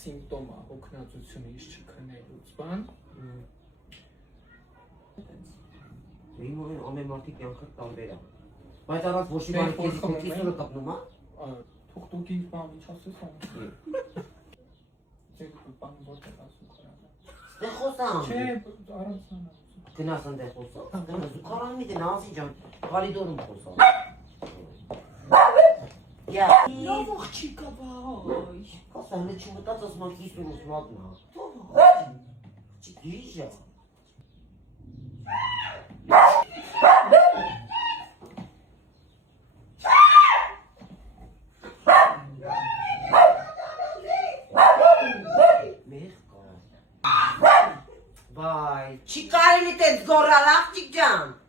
Սիմպտոմը օգնածությունը իշ չքնելուց բան։ Իմ ամեն մարդիկ յանքը տարբեր է։ Բայց առած ոչ մի բան քեզ քիստուրը կապնում է։ Թող դուք ինձ բան միջացես անում։ Ձեր բան որտեղ ասում կարանա։ Դե խոսամ։ Չէ, առանց նանա։ Գնաս այնտեղ խոսա։ Զուգարան մի դեն ասի ջան, վալիդորում խոսա։ Յա։ Լավ աղջիկա բայ։ Խոսա, հենց չմտածած ման քիստուրը սմատնա։ Չգիժա։ Բայ, չի կարելի տենց գոռալ աղջիկ ջան։